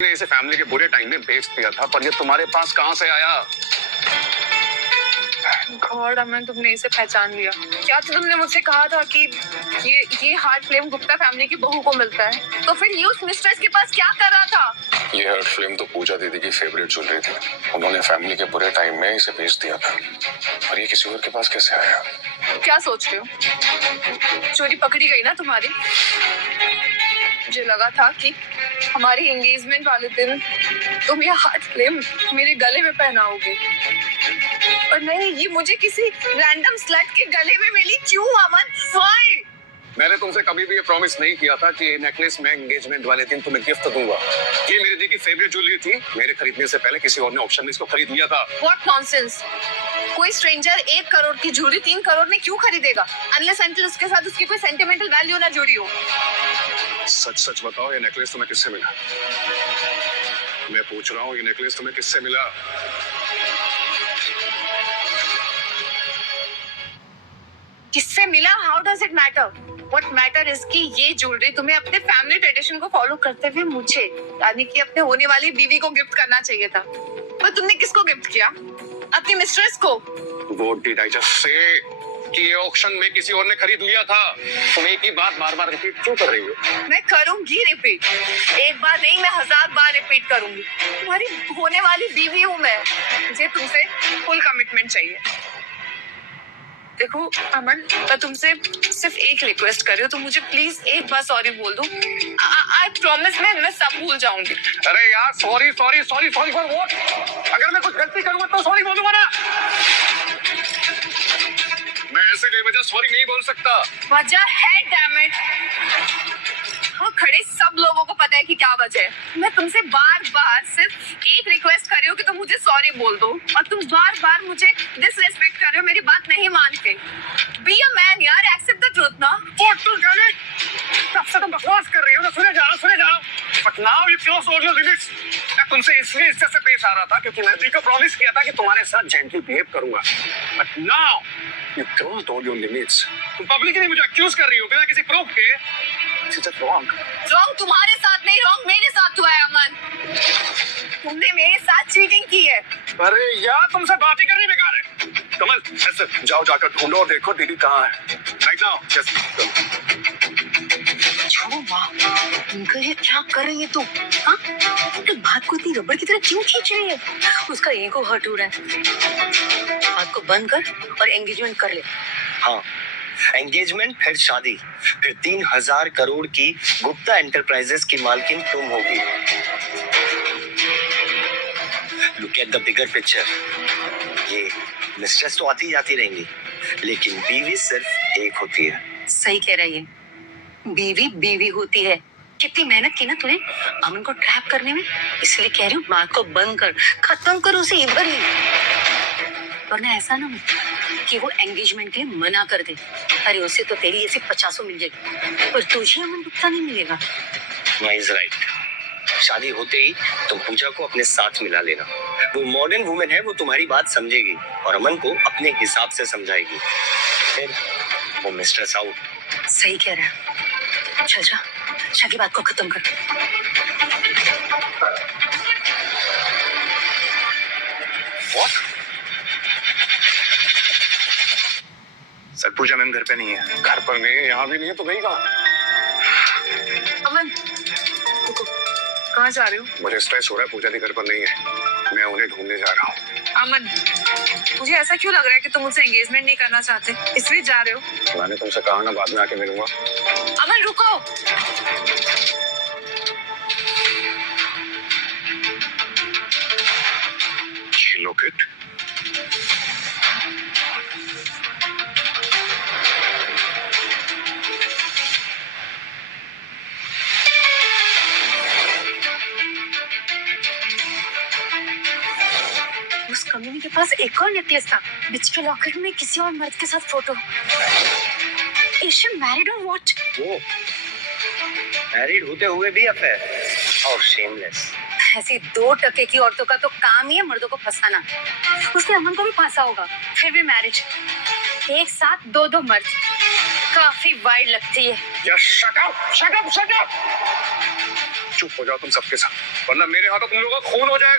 ने इसे फैमिली के बुरे टाइम में बेच दिया था, पर ये तुम्हारे पास कहां से आया? गॉड अमन, तुमने इसे पहचान लिया। क्या तो तुमने मुझसे कहा था कि ये हार्ट फ्लेम गुप्ता फैमिली की बहू को मिलता है, तो फिर ये उस मिस्ट्रेस के पास क्या कर रहा था? ये हार्ट फ्लेम तो पूजा दीदी की फेवरेट ज्वेलरी थी। उन्होंने फैमिली के बुरे टाइम में इसे बेच दिया था, और ये किसी और के पास कैसे आया? क्या सोच रहे हो? चोरी पकड़ी गई ना तुम्हारी। मुझे लगा था कि हमारी एंगेजमेंट वाले दिन तुम ये हार्ट फ्लेम मेरे गले में पहनाओगे, और नहीं, ये मुझे किसी रैंडम स्लट के गले में मिली। क्यों अमन? व्हाई? मैंने तुमसे कभी भी ये प्रॉमिस नहीं किया था कि ये नेकलेस मैं एंगेजमेंट वाले दिन तुम्हें गिफ्ट दूंगा। ये मेरी दी की फेवरेट ज्वेलरी थी। मेरे खरीदने से पहले किसी और ने ऑप्शन में इसको खरीद लिया था। What nonsense! कोई स्ट्रेंजर 1 करोड़ की ज्वेलरी 3 करोड़ में क्यों खरीदेगा? अनलेस अनटिल उसके साथ उसकी कोई सेंटिमेंटल वैल्यू ना जुड़ी हो। सच सच बताओ, ये नेकलेस तुम्हें किससे मिला? मैं पूछ रहा हूँ, ये नेकलेस तुम्हें किससे मिला? किससे मिला? How does it matter? What matter is कि ये ज्वेलरी तुम्हें अपने फैमिली ट्रेडिशन को फॉलो करते हुए मुझे, यानी कि अपने होने वाली बीवी को गिफ्ट करना चाहिए था। पर तुमने किसको गिफ्ट किया? अपनी मिस्ट्रेस को। What did I just say? कि ये ऑक्शन में किसी और ने खरीद लिया था। तुम एक ही बात बार बार रिपीट क्यों कर रही हो? मैं करूंगी रिपीट। एक बार नहीं, मैं 1000 बार रिपीट करूंगी। तुम्हारी होने वाली बीवी हूँ मैं। मुझे तुमसे फुल कमिटमेंट चाहिए। देखो अमन, मैं तुमसे सिर्फ एक रिक्वेस्ट कर रही हूँ, तो मुझे प्लीज एक बार सॉरी बोल दो। आई प्रॉमिस मैं सब भूल जाऊंगी। अरे यार, sorry sorry sorry sorry for what? अगर मैं कुछ गलती करूंगा तो सॉरी बोलूंगा ना। मैं ऐसे बेवजह सॉरी नहीं बोल सकता। वजह है, डैम इट। हाँ, खड़े सब लोगों को पता है कि क्या वजह है। मैं तुमसे बार बार सिर्फ एक रिक्वेस्ट कर रही हूँ कि तुम मुझे सॉरी बोल दो, और तुम बार बार मुझे डिसरेस्पेक्ट कर रहे हो, मेरी बात नहीं मानते। बी अ मैन यार, एक्सेप्ट द ट्रुथ ना। तब से तुम बकवास कर रही हो ना, सुने जाओ। But now you cross all your limits. मैं तुमसे इसलिए इज्जत से पेश आ रहा था क्योंकि मैंने तुमको प्रॉमिस किया था कि तुम्हारे साथ जेंटली बिहेव करूंगा। But now you cross all your limits. तुम पब्लिकली मुझे अक्यूज कर रही हो बिना किसी प्रूफ के। This is wrong. रॉन्ग तुम्हारे साथ नहीं, रॉन्ग मेरे साथ हुआ है अमन। तुमने मेरे साथ चीटिंग की है। अरे यार, तुमसे बात ही करनी बेकार है। कमल, ऐसे जाओ, जाकर ढूंढो और देखो दीदी कहाँ है। राइट नाउ, छोड़ो माँ, अंकल ये क्या कर रही है तू? हाँ? तो बात को इतनी रबड़ की तरह क्यों खींच रही है? उसका ईगो हर्ट हो रहा है। बात को बंद कर और एंगेजमेंट कर ले। हाँ, एंगेजमेंट फिर शादी, फिर 3000 करोड़ की गुप्ता एंटरप्राइजेस की मालकिन तुम होगी। Look at the bigger picture. ये मिस्ट्रेस तो आती जाती रहेंगी, लेकिन बीवी सिर्फ एक होती है। सही कह रही है, बीवी बीवी होती है। कितनी मेहनत की ना तूने अमन को ट्रैप करने में, इसलिए कह रही हूँ बात को बंद कर, खत्म कर उसे इधर ही, वरना ऐसा ना हो कि वो एंगेजमेंट के लिए मना कर दे। अरे उसे तो तेरी ऐसी 50 मिल जाएगी, पर तुझे अमन गुप्ता नहीं मिलेगा। Wise right. शादी होते ही तुम पूजा को अपने साथ मिला लेना। वो मॉडर्न वुमेन है, वो तुम्हारी बात समझेगी और अमन को अपने हिसाब से समझाएगी। फिर वो मिस्ट्रेस आउट। सही कह रहा है। चल जा, शादी बात को खत्म कर। What? सर, पूजा मैम घर पे नहीं है। घर पर नहीं है, यहाँ भी नहीं है, तो गई कहाँ? अमन, रुको, कहाँ जा रहे हो? मुझे स्ट्रेस हो रहा है, पूजा दी घर पर नहीं है। मैं उन्हें ढूंढने जा रहा हूँ। अमन, मुझे ऐसा क्यों लग रहा है कि तुम मुझसे एंगेजमेंट नहीं करना चाहते, इसलिए जा रहे हो? मैंने तुमसे कहा ना, बाद में आके मिलूंगा। अमन रुको। Look it. उस कमीने के पास एक और नेकलेस था, बिच के लॉकर में किसी और मर्द के साथ photo. Is she married or what? वो मैरिड होते हुए भी अफेयर। How shameless. ऐसी 2% की औरतों का तो काम ही है मर्दों को फंसाना। उसने अमन को भी फंसा होगा, फिर भी मैरिज। एक साथ 2 मर्द, काफी वाइड लगती है। Just shut up! चुप हो जाओ तुम सबके साथ, वरना मेरे हाथों तुम लोगों का खून हो जाएगा।